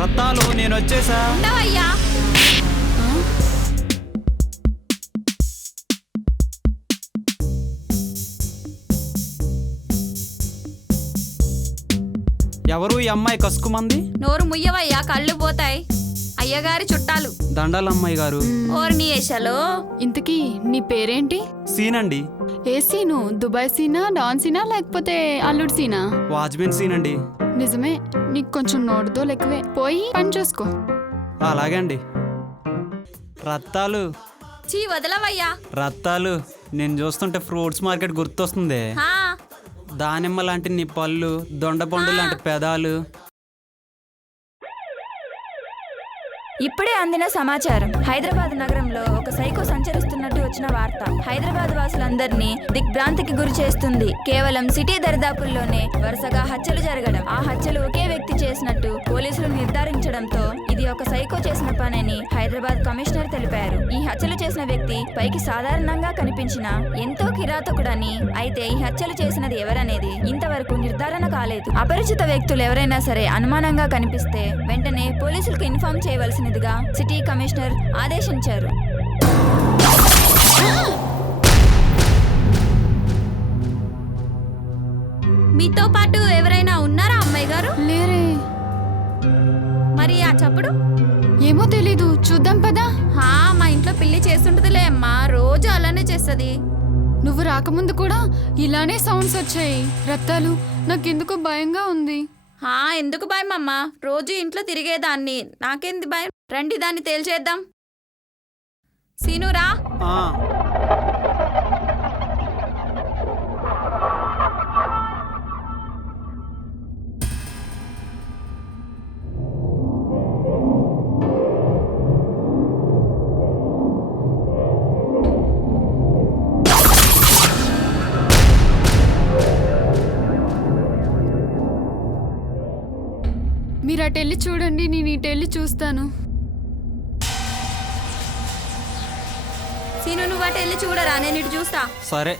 రత్తాలు నేను వచ్చేసా. ఉండవయ్యా. ఎవరు ఈ అమ్మాయి కసుకుమంది? నోరు ముయ్యవయ్యా, కళ్ళు పోతాయి. అయ్యగారి చుట్టాలు. దండాలు అమ్మాయి గారు. ఓర్ని ఏషలో. ఇంతకీ నీ పేరేంటి? సీనండి. ఏ సీను? దుబాయ్ సీనా, డాన్ సీనా, లేకపోతే అల్లుడు సీనా? వాచ్మెన్ సీనండి. నిజమే, నీకు కొంచెం నోటుతో లెక్కవే. పోయి పని చూసుకో. అలాగే అండి. రత్తాలు చీ వదలవయ్యా. రత్తాలు నేను చూస్తుంటే ఫ్రూట్స్ మార్కెట్ గుర్తొస్తుంది. హా, దానిమ్మ లాంటి నీ పళ్ళు, దొండపండు లాంటి పెదాలు. ఇప్పుడే అందిన సమాచారం. హైదరాబాద్ నగరంలో ఒక సైకో సంచరిస్తున్నట్టు వచ్చిన వార్త హైదరాబాద్ వాసులందరినీ దిగ్భ్రాంతికి గురి చేస్తుంది. కేవలం సిటీ దరిదాపుల్లోనే వరుసగా హత్యలు జరగడం, ఆ హత్యలు ఒకే వ్యక్తి చేసినట్టు పోలీసులు నిర్ధారించడంతో ఇది ఒక సైకో చేసిన పనని హైదరాబాద్ కమిషనర్ తెలిపారు. ఈ హత్యలు చేసిన వ్యక్తి పైకి సాధారణంగా కనిపించినా ఎంతో కిరాతకుడని, అయితే ఈ హత్యలు చేసినది ఎవరనేది ఇంతవరకు నిర్ధారణ కాలేదు. అపరిచిత వ్యక్తులు ఎవరైనా సరే అనుమానంగా కనిపిస్తే వెంటనే పోలీసులకు ఇన్ఫార్మ్ చేయవలసిన సిటీ కమిషనర్ ఆదేశించారు. మీతో పాటు ఎవరైనా ఉన్నారా అమ్మాయి గారు? లేరే. మరి ఆ చప్పుడు? ఏమో తెలీదు, చూద్దాం పదా. హా, మా ఇంట్లో పిల్లి చేస్తుంటదిలే అమ్మా, రోజు అలానే చేస్తుంది. నువ్వు రాకముందు కూడా ఇలానే సౌండ్స్ వచ్చాయి. రత్తాలు, నాకెందుకు భయంగా ఉంది. హా, ఎందుకు భయం అమ్మా? రోజు ఇంట్లో తిరిగేదాన్ని, నాకేంది భయం? రండి దాన్ని తేల్చేద్దాం. సీనురా. ఆ, మీరు అటెళ్ళి చూడండి, నేను ఇటెళ్ళి చూస్తాను. సీను నువ్వు అటు వెళ్ళి చూడరా, నేను ఇటు చూస్తా. సరే.